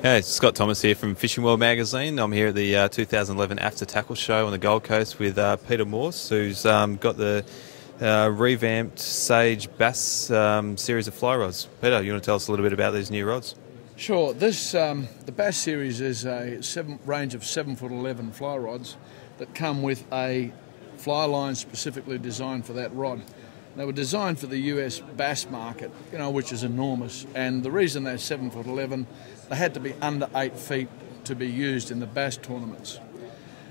Hey, Scott Thomas here from Fishing World Magazine. I'm here at the 2011 AFTA Tackle Show on the Gold Coast with Peter Morse, who's got the revamped Sage Bass series of fly rods. Peter, you want to tell us a little bit about these new rods? Sure. The Bass series is a range of 7'11" fly rods that come with a fly line specifically designed for that rod. They were designed for the US bass market, which is enormous. And the reason they're 7'11", they had to be under 8 feet to be used in the bass tournaments.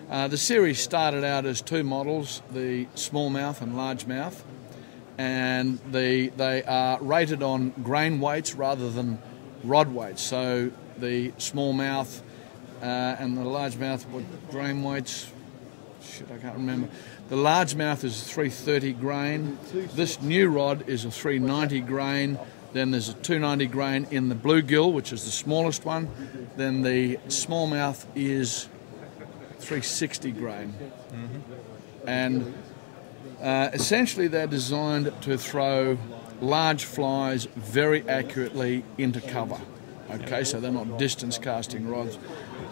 The series started out as two models, the smallmouth and largemouth, and they are rated on grain weights rather than rod weights. So the smallmouth and the largemouth were grain weights. I can't remember. The largemouth is 330 grain. This new rod is a 390 grain. Then there's a 290 grain in the bluegill, which is the smallest one. Then the smallmouth is 360 grain. And essentially they're designed to throw large flies very accurately into cover. Okay, so they're not distance casting rods.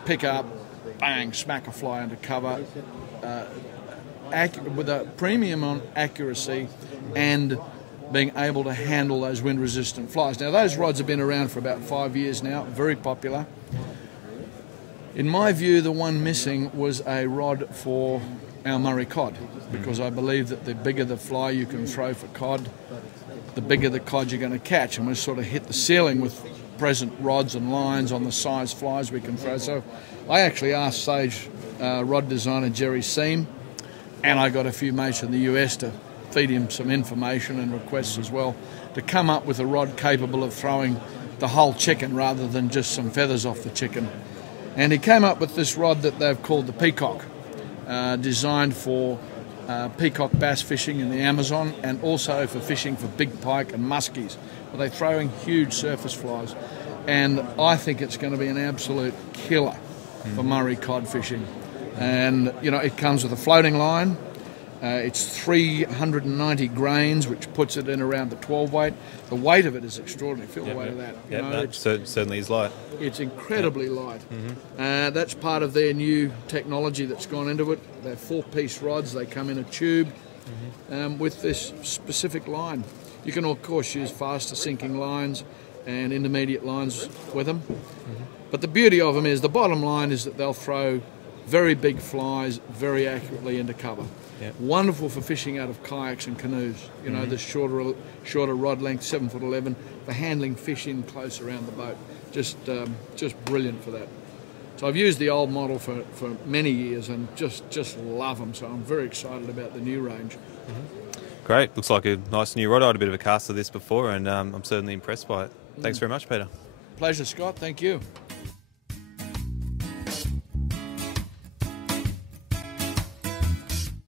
Pick up, bang, smack a fly into cover. With a premium on accuracy and being able to handle those wind-resistant flies. Now, those rods have been around for about 5 years now, very popular. In my view, the one missing was a rod for our Murray cod, because I believe that the bigger the fly you can throw for cod, the bigger the cod you're going to catch, and we sort of hit the ceiling with present rods and lines on the size flies we can throw. So I actually asked Sage rod designer Jerry Seam, and I got a few mates in the US to feed him some information and requests as well, to come up with a rod capable of throwing the whole chicken rather than just some feathers off the chicken. And he came up with this rod that they've called the Peacock, designed for peacock bass fishing in the Amazon and also for fishing for big pike and muskies, where they're throwing huge surface flies. And I think it's going to be an absolute killer for Murray cod fishing. And it comes with a floating line. It's 390 grains, which puts it in around the 12 weight. The weight of it is extraordinary. Feel the weight of that. It certainly is light. It's incredibly light. That's part of their new technology that's gone into it. They're 4-piece rods. They come in a tube with this specific line. You can, of course, use faster sinking lines and intermediate lines with them. But the beauty of them is, the bottom line is that they'll throw very big flies very accurately into cover. Wonderful for fishing out of kayaks and canoes. The shorter rod length, 7'11", for handling fish in close around the boat. Just brilliant for that. So I've used the old model for many years and just love them. So I'm very excited about the new range. Great. Looks like a nice new rod. I had a bit of a cast of this before, and I'm certainly impressed by it. Thanks very much, Peter. Pleasure, Scott. Thank you.